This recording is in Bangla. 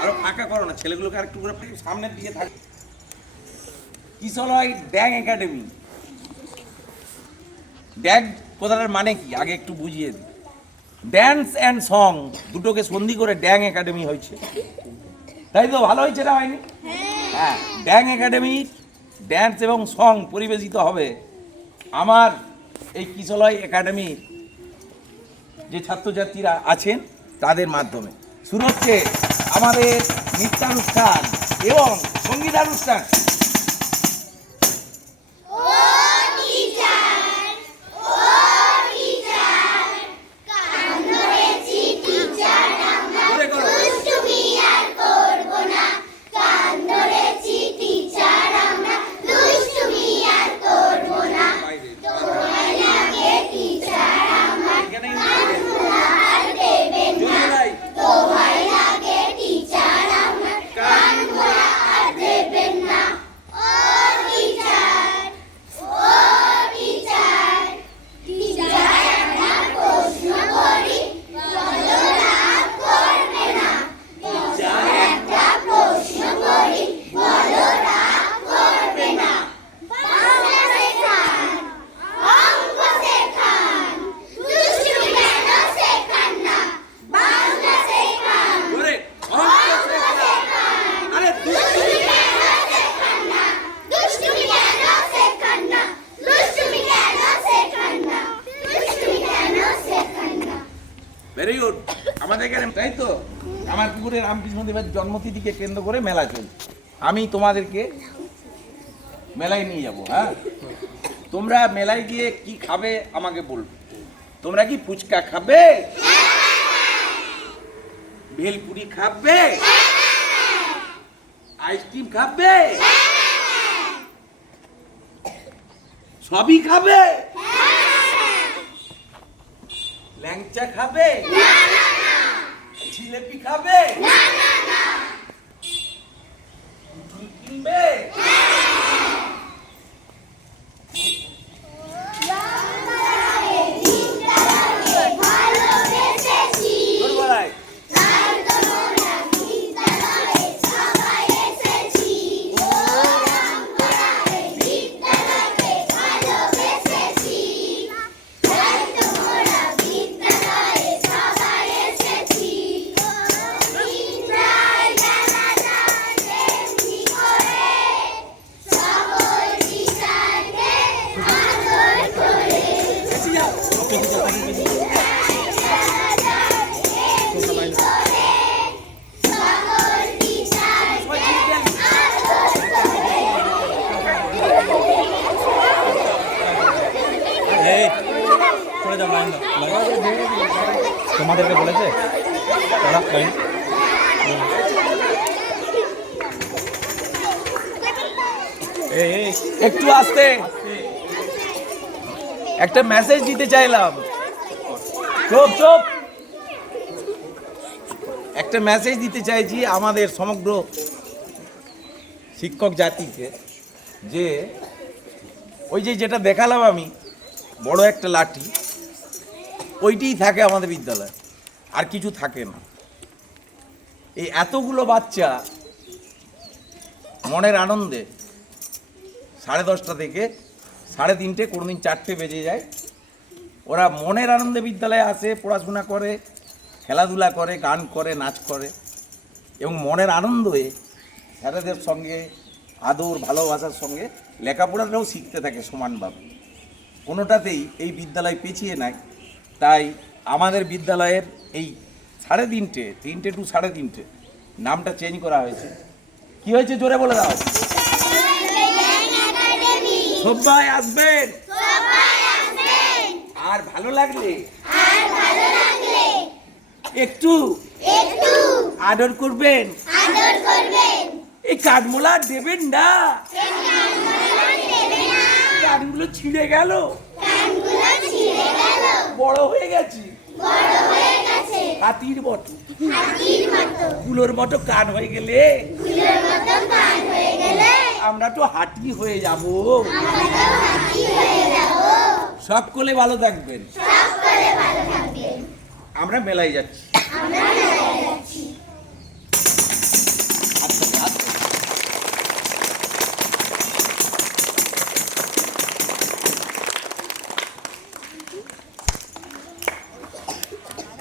আরো ফাঁকা করো না, ছেলেগুলোকে আর একটু করে সামনের দিকে থাকে। কিশলয় ড্যাং একাডেমি। ড্যাগ কথাটার মানে কি আগে একটু বুঝিয়ে দিই। ড্যান্স অ্যান্ড সং দুটোকে সন্ধি করে ড্যাং একাডেমি হয়েছে, তাই তো? ভালো হয়েছে না হয়নি? হ্যাঁ, ড্যাং একাডেমি ড্যান্স এবং সং পরিবেশিত হবে আমার এই কিশলয় একাডেমির যে ছাত্রছাত্রীরা আছেন তাদের মাধ্যমে। শুরু হচ্ছে আমাদের নৃত্যানুষ্ঠান এবং সঙ্গীতানুষ্ঠান। Very good. আমাদের এখানে তাই তো আমার পুকুরে রামকৃষ্ণদেবের জন্মতিথিকে কেন্দ্র করে মেলা চলছে। আমি তোমাদেরকে মেলায় নিয়ে যাব। হ্যাঁ, তোমরা মেলায় গিয়ে কি খাবে আমাকে বলবে। তোমরা কি ফুচকা খাবে, ভেলপুরি খাবে, আইসক্রিম খাবে, সবই খাবে? ল্যাংচা খাবে, জিলেপি খাবে, কিনবে? তোমাদেরকে বলেছে একটু আসতে একটা মেসেজ দিতে চাইলাম। চুপ চুপ, একটা মেসেজ দিতে চাইছি আমাদের সমগ্র শিক্ষক জাতিকে, যে ওই যে যেটা দেখালাম আমি বড় একটা লাঠি, ওইটিই থাকে আমাদের বিদ্যালয়ে, আর কিছু থাকে না। এই এতগুলো বাচ্চা মনের আনন্দে 10:30 থেকে 3:30, কোনোদিন 4টে বেজে যায়, ওরা মনের আনন্দে বিদ্যালয়ে আসে, পড়াশোনা করে, খেলাধুলা করে, গান করে, নাচ করে, এবং মনের আনন্দে স্যারেদের সঙ্গে আদর ভালোবাসার সঙ্গে লেখাপড়াটাও শিখতে থাকে সমানভাবে। কোনোটাতেই এই বিদ্যালয় পিছিয়ে নাই। তাই আমাদের বিদ্যালয়ের এই 3:30 টু 3:30 নামটা চেঞ্জ করা হয়েছে। কি হয়েছে জোরে বলে দাও। সবাই আসবেন, আর ভালো লাগলে একটু আদর করবেন। এই কাঠমোলা দেবেন না, কাঠগুলো ছিঁড়ে গেল, বড় হয়ে গেছি, হাতির মতো, কুলোর মতো কান হয়ে গেলে আমরা তো হাতি হয়ে যাব। সকলে ভালো থাকবেন। আমরা মেলায় যাচ্ছি।